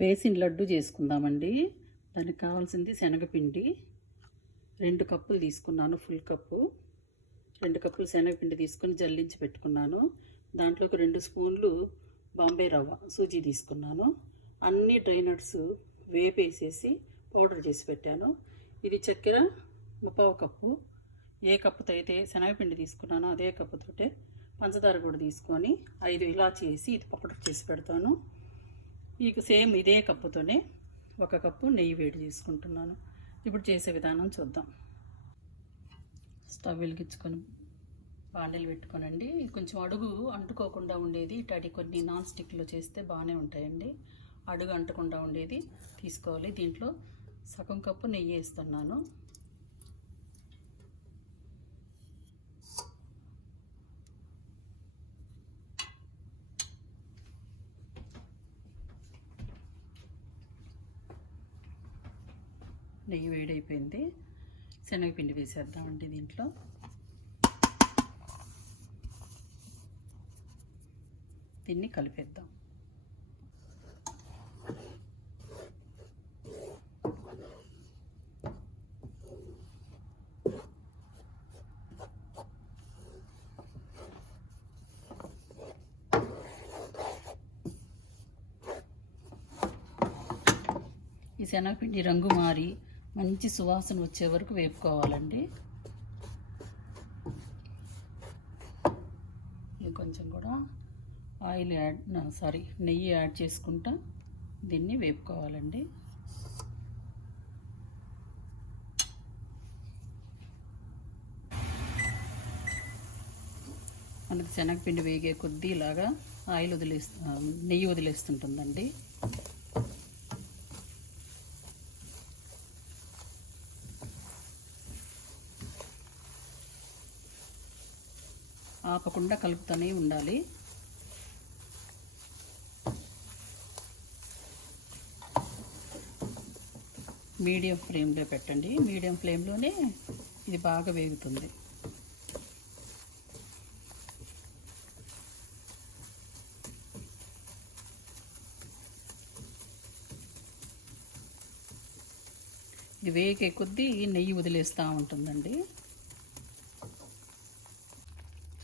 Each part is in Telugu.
బేసిన్ లడ్డు చేసుకుందామండి. దానికి కావాల్సింది శనగపిండి 2 కప్పులు తీసుకున్నాను. ఫుల్ కప్పు 2 కప్పులు శనగపిండి తీసుకొని జల్లించి పెట్టుకున్నాను. దాంట్లోకి 2 స్పూన్లు బాంబే రవ్వ సూజీ తీసుకున్నాను. అన్ని డ్రై నట్స్ వేపేసేసి పౌడర్ చేసి పెట్టాను. ఇది చక్కెర 1/4 కప్పు. ఏ కప్పుతో అయితే శనగపిండి తీసుకున్నానో అదే కప్పుతోటే పంచదార కూడా తీసుకొని 5 ఇలాచీ వేసి ఇది పౌడర్ చేసి పెడతాను. ఇక సేమ్ ఇదే కప్పుతోనే 1 కప్పు నెయ్యి వేడి చేసుకుంటున్నాను. ఇప్పుడు చేసే విధానం చూద్దాం. స్టవ్ వెలిగించుకొని బాండీలు పెట్టుకోనండి. కొంచెం అడుగు అంటుకోకుండా ఉండేది ఇట్లాంటి కొన్ని నాన్ స్టిక్లో చేస్తే బాగానే ఉంటాయండి. అడుగు అంటకుండా ఉండేది తీసుకోవాలి. దీంట్లో సగం కప్పు నెయ్యి వేస్తున్నాను. నెయ్యి వేడైపోయింది. శనగపిండి వేసేద్దామండి. దీంట్లో దీన్ని కలిపేద్దాం. ఈ శనగపిండి రంగు మారి మంచి సువాసన వచ్చే వరకు వేపుకోవాలండి. కొంచెం కూడా నెయ్యి యాడ్ చేసుకుంటా దీన్ని వేపుకోవాలండి. మనకి శనగపిండి వేగే కొద్దీ ఇలాగా నెయ్యి వదిలేస్తుంటుందండి. ఆపకుండా కలుపుతూనే ఉండాలి. మీడియం ఫ్లేమ్లో పెట్టండి. మీడియం ఫ్లేమ్లోనే ఇది బాగా వేగుతుంది. ఇది వేగే కొద్దీ నెయ్యి వదిలేస్తూ ఉంటుందండి.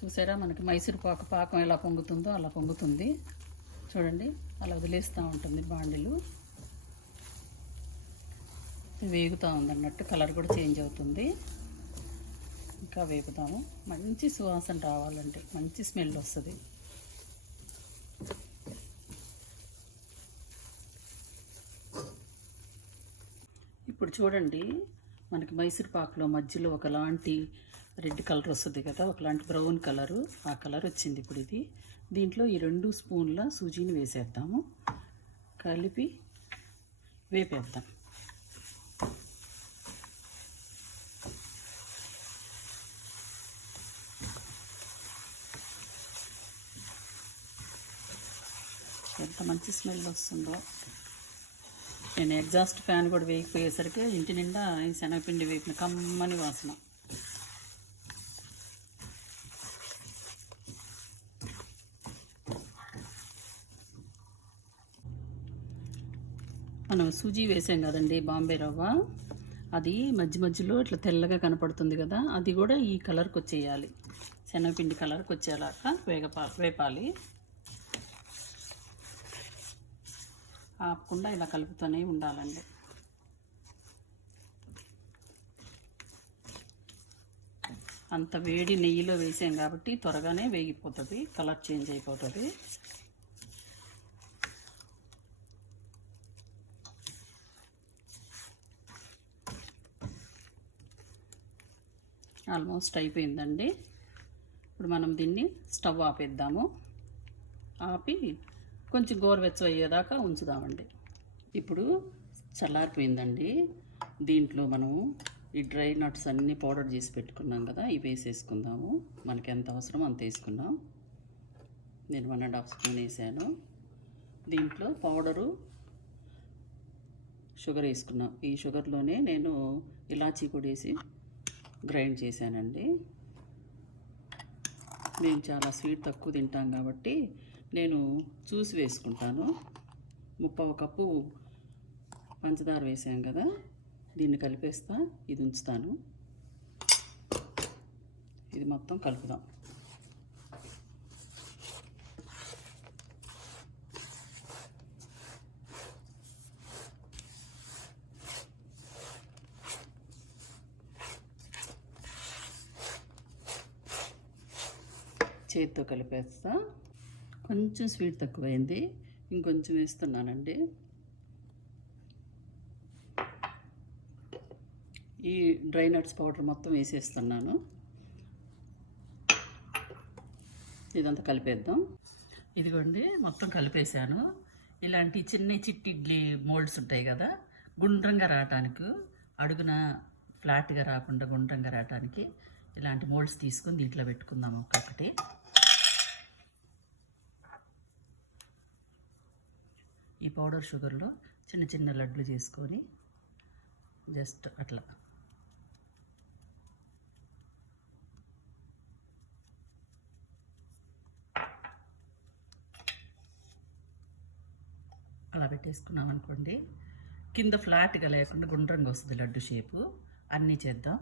చూసారా, మనకి మైసూర్ పాకం ఎలా పొంగుతుందో అలా పొంగుతుంది. చూడండి, అలా వదిలేస్తూ ఉంటుంది బాండీలు. వేగుతూ ఉందన్నట్టు కలర్ కూడా చేంజ్ అవుతుంది. ఇంకా వేపుతాము. మంచి సువాసన రావాలంటే మంచి స్మెల్ వస్తుంది. ఇప్పుడు చూడండి, మనకి మైసూర్ పాకులో మధ్యలో ఒకలాంటి రెడ్ కలర్ వస్తుంది కదా, ఒకలాంటి బ్రౌన్ కలరు, ఆ కలర్ వచ్చింది. ఇప్పుడు ఇది దీంట్లో ఈ 2 స్పూన్ల సూజీని వేసేద్దాము. కలిపి వేపేద్దాం. ఎంత మంచి స్మెల్ వస్తుందో. నేను ఎగ్జాస్ట్ ఫ్యాన్ కూడా వేగిపోయేసరికి ఇంటి నిండా ఈ శనగపిండి వేపిన కమ్మని వాసన. మనం సూజీ వేసాం కదండి, బాంబే రవ్వ, అది మధ్యలో ఇట్లా తెల్లగా కనపడుతుంది కదా, అది కూడా ఈ కలర్కి వచ్చేయాలి. శనగపిండి కలర్కి వచ్చేలాగా వేపాలి. ఆపకుండా ఇలా కలుపుతూనే ఉండాలండి. అంత వేడి నెయ్యిలో వేసాం కాబట్టి త్వరగానే వేగిపోతుంది, కలర్ చేంజ్ అయిపోతుంది. ఆల్మోస్ట్ అయిపోయిందండి. ఇప్పుడు మనం దీన్ని స్టవ్ ఆపేద్దాము. ఆపి కొంచెం గోరువెచ్చ అయ్యేదాకా ఉంచుదామండి. ఇప్పుడు చల్లారిపోయిందండి. దీంట్లో మనము ఈ డ్రై నట్స్ అన్నీ పౌడర్ చేసి పెట్టుకున్నాం కదా, ఇవి వేసేసుకుందాము. మనకి ఎంత అవసరమో అంత వేసుకున్నాం. నేను 1½ స్పూన్ వేసాను. దీంట్లో పౌడరు షుగర్ వేసుకున్నాం. ఈ షుగర్లోనే నేను ఇలాచీ పొడి వేసి గ్రైండ్ చేశానండి. మేము చాలా స్వీట్ తక్కువ తింటాం కాబట్టి నేను చూసి వేసుకుంటాను. 1/4 కప్పు పంచదార వేసాం కదా, దీన్ని కలిపేస్తా. ఇది ఉంచుతాను. ఇది మొత్తం కలుపుదాం. చేతితో కలిపేస్తా. కొంచెం స్వీట్ తక్కువైంది, ఇంకొంచెం వేస్తున్నానండి. ఈ డ్రై నట్స్ పౌడర్ మొత్తం వేసేస్తున్నాను. ఇదంతా కలిపేద్దాం. ఇదిగోండి, మొత్తం కలిపేశాను. ఇలాంటి చిన్న చిట్టి ఇడ్లీ మోల్డ్స్ ఉంటాయి కదా, గుండ్రంగా రావటానికి, అడుగున ఫ్లాట్గా రాకుండా గుండ్రంగా రావటానికి ఇలాంటి మోల్డ్స్ తీసుకొని దీంట్లో పెట్టుకుందాం ఒక్కొక్కటి. ఈ పౌడర్ షుగర్లో చిన్న చిన్న లడ్లు చేసుకొని జస్ట్ అట్లా అలా పెట్టేసుకున్నాం అనుకోండి, కింద ఫ్లాట్గా లేకుండా గుండ్రంగా వస్తుంది లడ్డు షేపు. అన్నీ చేద్దాం.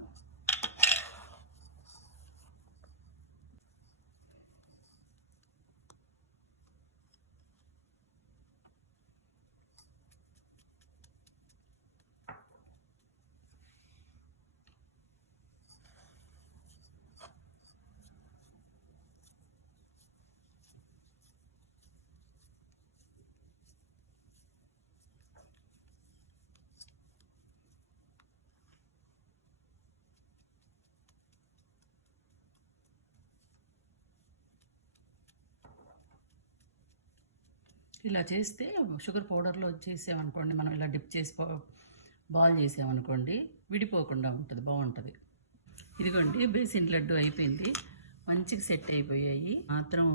ఇలా చేస్తే షుగర్ పౌడర్లో చేసామనుకోండి, మనం ఇలా డిప్ చేసి బాల్ చేసామనుకోండి, విడిపోకుండా ఉంటుంది, బాగుంటుంది. ఇదిగోండి, బేసిన్ లడ్డు అయిపోయింది. మంచిగా సెట్ అయిపోయాయి. మాత్రం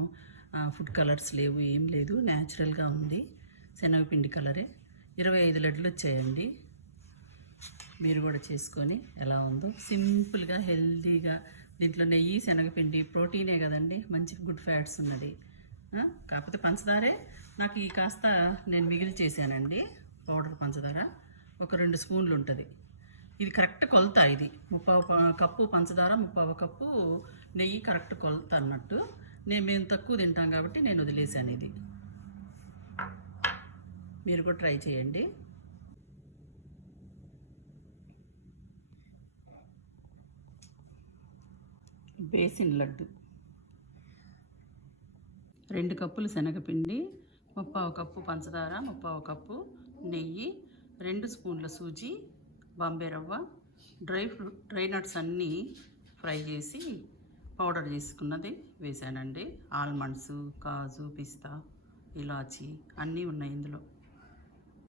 ఫుడ్ కలర్స్ లేవు, ఏం లేదు, న్యాచురల్గా ఉంది. శనగపిండి కలరే. 25 లడ్లు వచ్చాయండి. మీరు కూడా చేసుకొని ఎలా ఉందో సింపుల్గా హెల్తీగా. దీంట్లో నెయ్యి, శనగపిండి, ప్రోటీనే కదండి, మంచి గుడ్ ఫ్యాట్స్ ఉన్నది. కాకపోతే పంచదారే నాకు ఈ కాస్త నేను మిగిలి చేశానండి. పౌడర్ పంచదార ఒక 2 స్పూన్లు ఉంటుంది. ఇది కరెక్ట్ కొలత. ఇది 1/4 కప్పు పంచదార, 1/4 కప్పు నెయ్యి కరెక్ట్ కొలత అన్నట్టు. మేము తక్కువ తింటాం కాబట్టి నేను వదిలేసాను. ఇది మీరు కూడా ట్రై చేయండి. బేసిన్ లడ్డు 2 కప్పులు శనగపిండి, 1/4 కప్పు పంచదార, 1/4 కప్పు నెయ్యి, 2 స్పూన్ల సూజీ, బాంబే రవ్వ, డ్రై నట్స్ అన్నీ ఫ్రై చేసి పౌడర్ చేసుకున్నది వేసానండి. ఆల్మండ్స్, కాజు, పిస్తా, ఇలాచీ అన్నీ ఉన్నాయి ఇందులో.